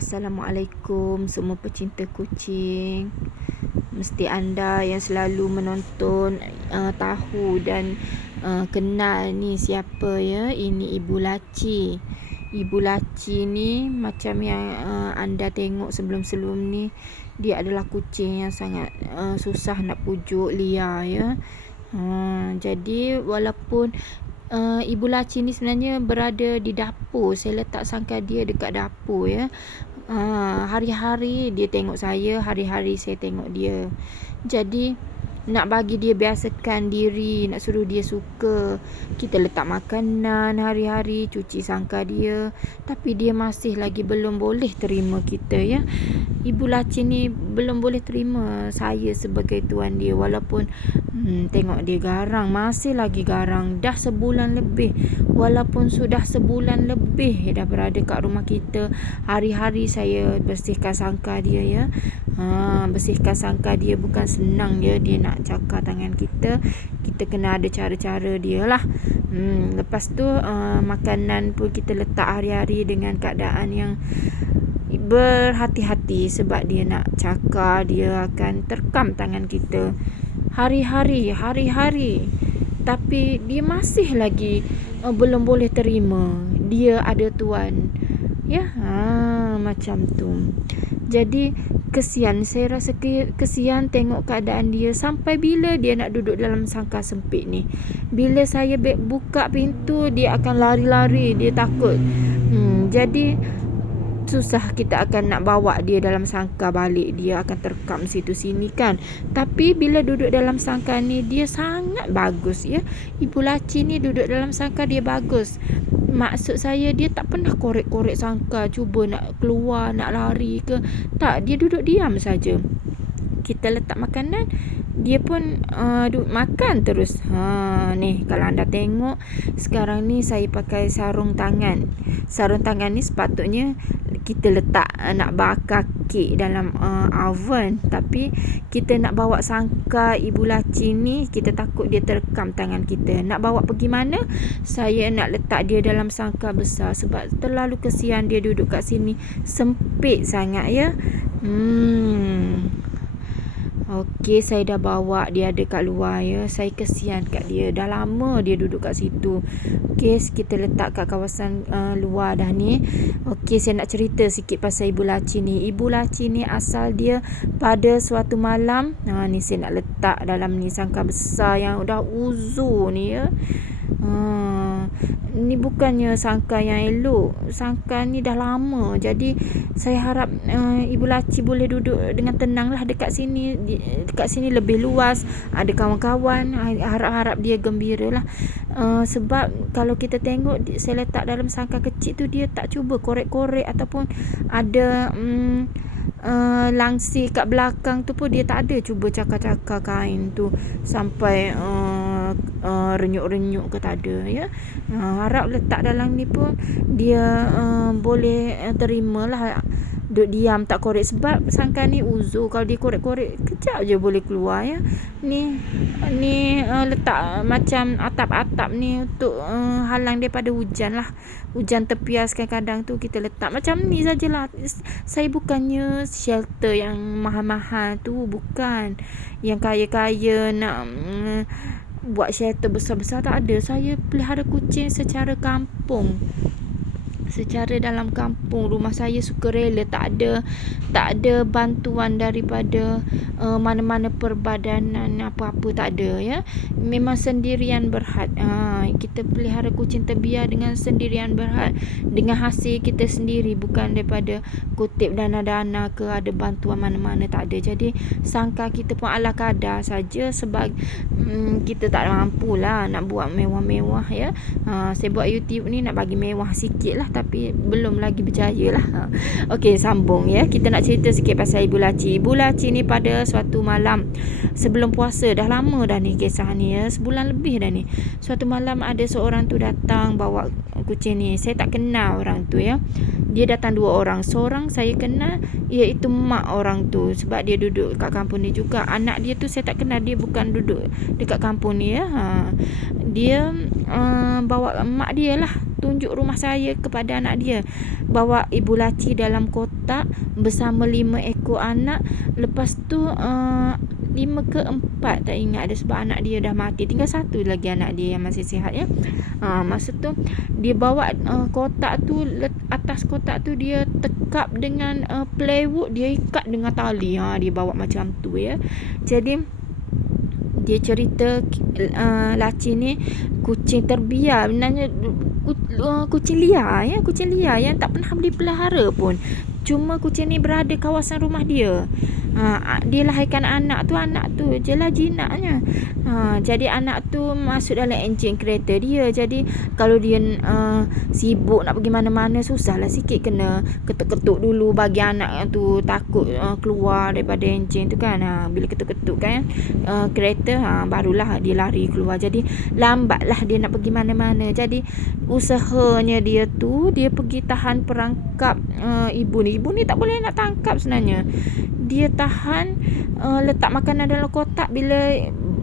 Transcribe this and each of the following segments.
Assalamualaikum semua pecinta kucing. Mesti anda yang selalu menonton tahu dan kenal ni siapa ya. Ini Ibu Laci. Ibu Laci ni macam yang anda tengok sebelum-sebelum ni, dia adalah kucing yang sangat susah nak pujuk, liar ya. Jadi walaupun Ibu Laci ni sebenarnya berada di dapur. Saya letak sangkar dia dekat dapur ya. Hari-hari dia tengok saya, hari-hari saya tengok dia. Jadi nak bagi dia biasakan diri, nak suruh dia suka, kita letak makanan hari-hari, cuci sangkar dia, tapi dia masih lagi belum boleh terima kita ya. Ibu Laci ni belum boleh terima saya sebagai tuan dia. Walaupun tengok dia garang, masih lagi garang. Dah sebulan lebih. Walaupun sudah sebulan lebih dah berada kat rumah kita, hari-hari saya bersihkan sangkar dia ya. Bersihkan sangkar dia bukan senang ya. Dia nak cakar tangan kita, kita kena ada cara-cara dia lah. Lepas tu makanan pun kita letak hari-hari dengan keadaan yang berhati-hati, sebab dia nak cakar, dia akan terkam tangan kita hari-hari. Tapi dia masih lagi belum boleh terima dia ada tuan ya. Macam tu. Jadi kesian, saya rasa kesian tengok keadaan dia. Sampai bila dia nak duduk dalam sangkar sempit ni. Bila saya buka pintu, dia akan lari-lari, dia takut. Jadi susah kita akan nak bawa dia dalam sangkar balik. Dia akan terkam situ sini kan. Tapi bila duduk dalam sangkar ni, dia sangat bagus ya. Ibu Laci ni duduk dalam sangkar dia bagus. Maksud saya, dia tak pernah korek-korek sangkar, cuba nak keluar, nak lari ke. Tak, dia duduk diam saja. Kita letak makanan, dia pun duduk makan terus. Ni kalau anda tengok, sekarang ni saya pakai sarung tangan. Sarung tangan ni sepatutnya kita letak nak bakar kek dalam oven, tapi kita nak bawa sangkar Ibu Laci ni, kita takut dia terkam tangan kita. Nak bawa pergi mana? Saya nak letak dia dalam sangkar besar, sebab terlalu kesian dia duduk kat sini, sempit sangat ya. Okey, saya dah bawa dia ada kat luar ya. Saya kesian kat dia. Dah lama dia duduk kat situ. Okey, kita letak kat kawasan luar dah ni. Okey, saya nak cerita sikit pasal Ibu Laci ni. Ibu Laci ni asal dia pada suatu malam. Ni saya nak letak dalam ni sangkar besar yang dah uzur ni ya. Ni bukannya sangkar yang elok. Sangkar ni dah lama. Jadi saya harap Ibu Laci boleh duduk dengan tenang lah dekat sini. Dekat sini lebih luas, ada kawan-kawan. Harap-harap dia gembira lah. Sebab kalau kita tengok, saya letak dalam sangkar kecil tu, dia tak cuba korek-korek ataupun ada langsir kat belakang tu pun dia tak ada cuba cakar-cakar kain tu sampai renyuk-renyuk ke, tak ada ya. Harap letak dalam ni pun dia boleh terimalah, duduk diam tak korek, sebab sangkar ni uzur. Kalau dia korek-korek kejap je boleh keluar ya. Ni letak macam atap-atap ni untuk halang daripada hujan lah. Hujan tepias kadang-kadang tu kita letak macam ni sajalah. Saya bukannya shelter yang mahal-mahal tu, bukan. Yang kaya-kaya nak buat shelter besar-besar, tak ada. Saya pelihara kucing secara kampung, secara dalam kampung. Rumah saya sukarela, tak ada bantuan daripada mana-mana perbadanan apa-apa, tak ada ya. Memang sendirian berhad. Kita pelihara kucing terbiar dengan sendirian berhad, dengan hasil kita sendiri, bukan daripada kutip dana-dana ke ada bantuan mana-mana, tak ada. Jadi sangkar kita pun ala kadar saja, sebab kita tak mampulah nak buat mewah-mewah ya. Saya buat YouTube ni nak bagi mewah sikit lah, tapi belum lagi berjaya lah. Okey, sambung ya. Kita nak cerita sikit pasal Ibu Laci. Ibu Laci ni pada suatu malam sebelum puasa, dah lama dah ni kisah ni ya, sebulan lebih dah ni. Suatu malam ada seorang tu datang bawa kucing ni. Saya tak kenal orang tu ya. Dia datang 2 orang. Seorang saya kenal, iaitu mak orang tu, sebab dia duduk kat kampung ni juga. Anak dia tu saya tak kenal, dia bukan duduk dekat kampung ni ya. dia bawa mak dia lah tunjuk rumah saya kepada anak dia, bawa ibu laci dalam kotak bersama 5 ekor anak. Lepas tu 5 ke 4 tak ingat ada, sebab anak dia dah mati, tinggal satu lagi anak dia yang masih sihat ya. Masa tu dia bawa kotak tu, atas kotak tu dia tekap dengan plywood, dia ikat dengan tali. Dia bawa macam tu ya. Jadi dia cerita laci ni kucing terbiar, sebenarnya kucing liar ya, kucing liar yang tak pernah dipelihara pun. Cuma kucing ni berada kawasan rumah dia. Dia lahirkan anak tu je lah jinaknya. Jadi anak tu masuk dalam enjin kereta dia. Jadi kalau dia sibuk nak pergi mana-mana, susahlah sikit, kena ketuk-ketuk dulu bagi anak tu takut keluar daripada enjin tu kan. Bila ketuk-ketuk kan kereta, barulah dia lari keluar. Jadi lambatlah dia nak pergi mana-mana. Jadi usahanya dia tu, dia pergi tahan perangkap ibu ni tak boleh nak tangkap sebenarnya. Dia tahan letak makanan dalam kotak. Bila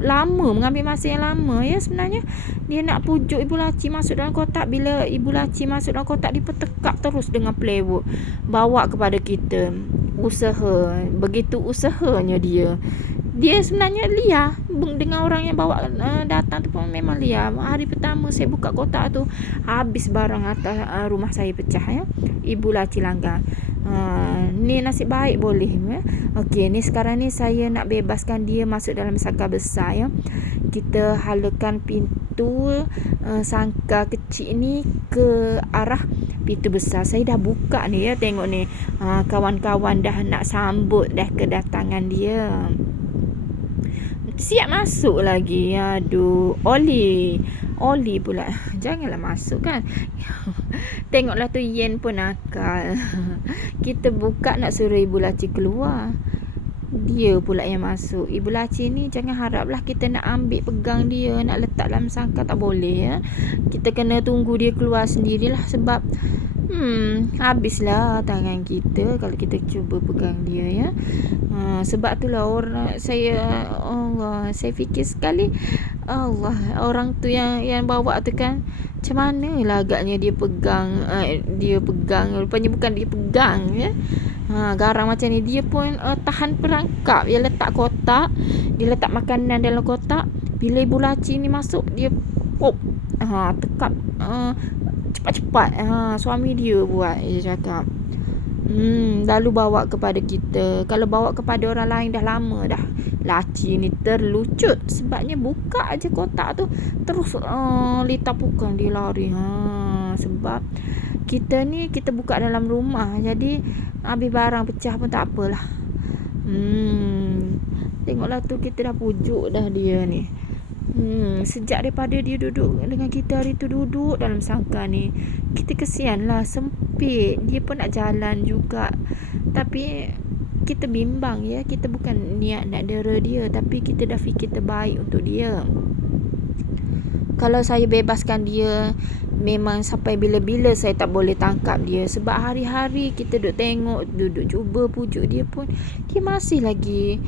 lama, mengambil masa yang lama ya sebenarnya. Dia nak pujuk ibu laci masuk dalam kotak. Bila ibu laci masuk dalam kotak, dia petekak terus dengan plywood, bawa kepada kita. Usaha, begitu usahanya dia sebenarnya liar. Dengan orang yang bawa datang tu pun memang liar. Hari pertama saya buka kotak tu, habis barang atas rumah saya pecah ya. Ibu laci langgar. Ni nasib baik boleh ya. Okey, ni sekarang ni saya nak bebaskan dia masuk dalam sangkar besar ya. Kita halakan pintu sangkar kecil ni ke arah pintu besar. Saya dah buka ni ya, tengok ni. Kawan-kawan dah nak sambut dah kedatangan dia. Siap masuk lagi. Aduh, Oli pula. Janganlah masuk kan. Tengoklah tu Yen pun nakal. Kita buka nak suruh ibu laci keluar, dia pula yang masuk. Ibu laci ni jangan haraplah kita nak ambil pegang dia, nak letak dalam sangkar, tak boleh ya. Kita kena tunggu dia keluar sendirilah. Sebab habislah tangan kita kalau kita cuba pegang dia ya. Sebab itulah saya fikir sekali, orang tu yang bawa tu kan, macam mana lah agaknya dia pegang, rupanya bukan dia pegang ya. Garang macam ni. Dia pun tahan perangkap. Dia letak kotak, dia letak makanan dalam kotak. Bila ibu laci ni masuk, dia pop, tekap cepat-cepat. Suami dia buat, dia cakap. Lalu bawa kepada kita. Kalau bawa kepada orang lain dah lama dah. Laci ni terlucut. Sebabnya buka aja kotak tu, terus litapukan dia lari. Sebab kita ni, kita buka dalam rumah. Jadi habis barang pecah pun tak apalah. Tengoklah tu, kita dah pujuk dah dia ni. Sejak daripada dia duduk dengan kita hari tu, duduk dalam sangkar ni, kita kesian lah, sempit. Dia pun nak jalan juga, tapi kita bimbang ya. Kita bukan niat nak dera dia, tapi kita dah fikir terbaik untuk dia. Kalau saya bebaskan dia, memang sampai bila-bila saya tak boleh tangkap dia. Sebab hari-hari kita duduk tengok, duduk cuba pujuk dia pun, dia masih lagi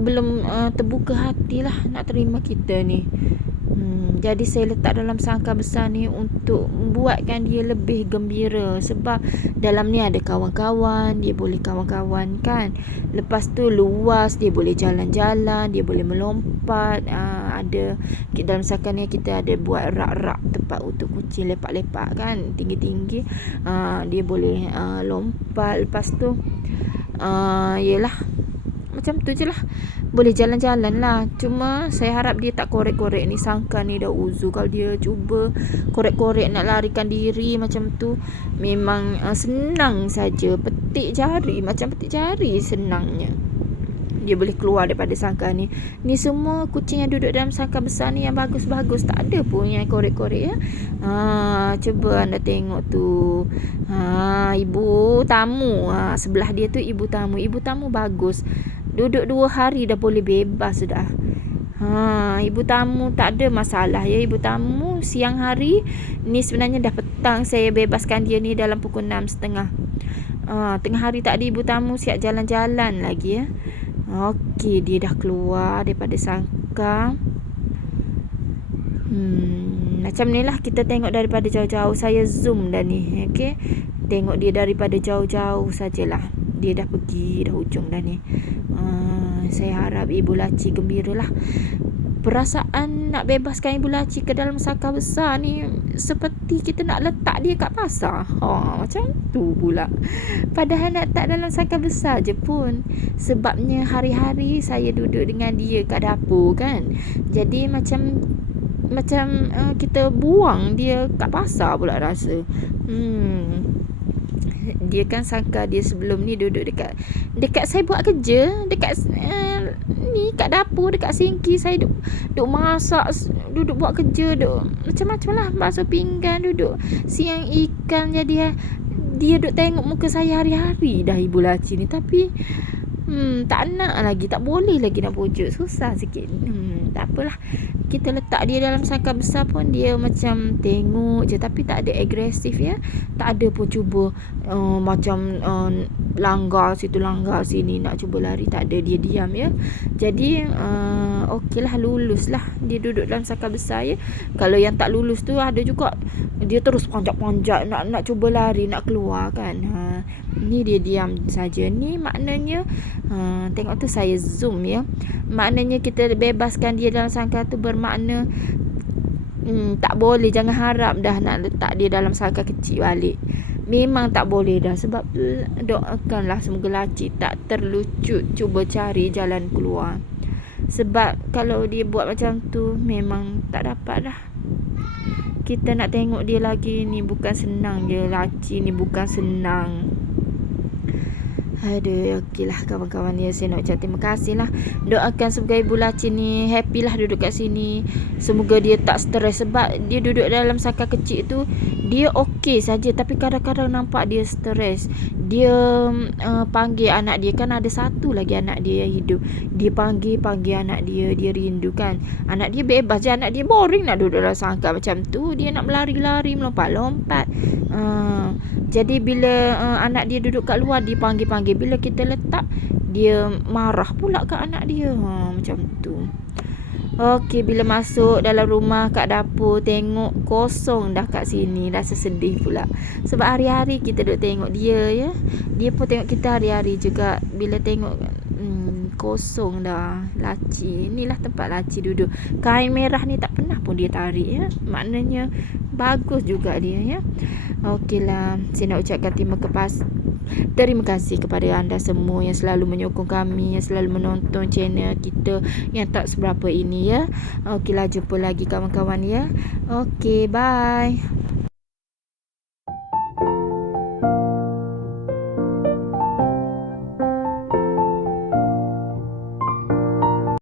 belum terbuka hati lah nak terima kita ni. Jadi saya letak dalam sangkar besar ni untuk buatkan dia lebih gembira. Sebab dalam ni ada kawan-kawan, dia boleh kawan-kawan kan. Lepas tu luas, dia boleh jalan-jalan, dia boleh melompat. Ada dalam sangkar ni kita ada buat rak-rak tempat untuk kucing lepak-lepak kan, tinggi-tinggi. Dia boleh lompat. Lepas tu yelah, macam tu je lah. Boleh jalan-jalan lah. Cuma saya harap dia tak korek-korek ni sangkar ni, dah uzur. Kalau dia cuba korek-korek nak larikan diri macam tu, memang senang saja. Petik jari, macam petik jari senangnya. Dia boleh keluar daripada sangkar ni. Ni semua kucing yang duduk dalam sangkar besar ni yang bagus-bagus. Tak ada pun yang korek-korek ya. Cuba anda tengok tu. Ibu tamu. Sebelah dia tu ibu tamu. Ibu tamu bagus. Duduk 2 hari dah boleh bebas dah. Ibu tamu tak ada masalah ya. Ibu tamu siang hari ni, sebenarnya dah petang saya bebaskan dia ni dalam pukul 6.30. Tengah hari tak ada ibu tamu, siap jalan-jalan lagi ya. Okey, dia dah keluar daripada sangkar. Macam ni lah, kita tengok daripada jauh-jauh. Saya zoom dah ni, okey. Tengok dia daripada jauh-jauh sajalah. Dia dah pergi dah hujung dah ni. Saya harap Ibu Laci gembira lah. Perasaan nak bebaskan Ibu Laci ke dalam sangkar besar ni seperti kita nak letak dia kat pasar. Macam tu pula. Padahal nak letak dalam sangkar besar je pun. Sebabnya hari-hari saya duduk dengan dia kat dapur kan. Jadi macam kita buang dia kat pasar pula rasa. Dia kan sangka dia sebelum ni duduk dekat saya buat kerja, dekat ni kat dapur, dekat sinki saya duduk masak, duduk buat kerja, duduk macam-macam lah, basuh pinggan, duduk siang ikan. Jadi dia duduk tengok muka saya hari-hari dah Ibu Laci ni. Tapi tak nak lagi, tak boleh lagi nak pujuk, susah sikit. Tak apalah, kita letak dia dalam sangkar besar pun dia macam tengok je, tapi tak ada agresif ya. Tak ada pun cuba macam langgar situ langgar sini nak cuba lari, tak ada. Dia diam ya. Jadi okeylah, lulus lah dia duduk dalam sangkar besar ya. Kalau yang tak lulus tu ada juga dia terus panjat-panjat nak cuba lari, nak keluar kan. Ni dia diam saja. Ni maknanya tengok tu saya zoom ya. Maknanya kita bebaskan dia dalam sangkar tu bermakna tak boleh, jangan harap dah nak letak dia dalam sangkar kecil balik. Memang tak boleh dah. Sebab tu doakanlah semoga Laci tak terlucut cuba cari jalan keluar. Sebab kalau dia buat macam tu memang tak dapat dah. Kita nak tengok dia lagi ni bukan senang je. Laci ni bukan senang. Aduh, okeylah kawan-kawan ya, saya nak ucap terima kasih lah. Doakan semoga Ibu Laci ni happy lah duduk kat sini. Semoga dia tak stres. Sebab dia duduk dalam sangkar kecil tu dia okey saja, tapi kadang-kadang nampak dia stres. Dia panggil anak dia, kan ada satu lagi anak dia yang hidup. Dia panggil anak dia, dia rindu kan. Anak dia bebas je, anak dia boring nak duduk dalam sangkar macam tu. Dia nak melari-lari, melompat-lompat. Jadi bila anak dia duduk kat luar, dia panggil. Bila kita letak, dia marah pula kat anak dia. Macam tu. Okey, bila masuk dalam rumah kat dapur, tengok kosong dah kat sini, rasa sedih pula. Sebab hari-hari kita duduk tengok dia ya. Dia pun tengok kita hari-hari juga. Bila tengok kosong dah Laci. Inilah tempat Laci duduk. Kain merah ni tak pernah pun dia tarik ya. Maknanya bagus juga dia ya. Okeylah, saya nak ucapkan terima kasih kepada anda semua yang selalu menyokong kami, yang selalu menonton channel kita yang tak seberapa ini ya. Okeylah, jumpa lagi kawan-kawan ya. Okey, bye.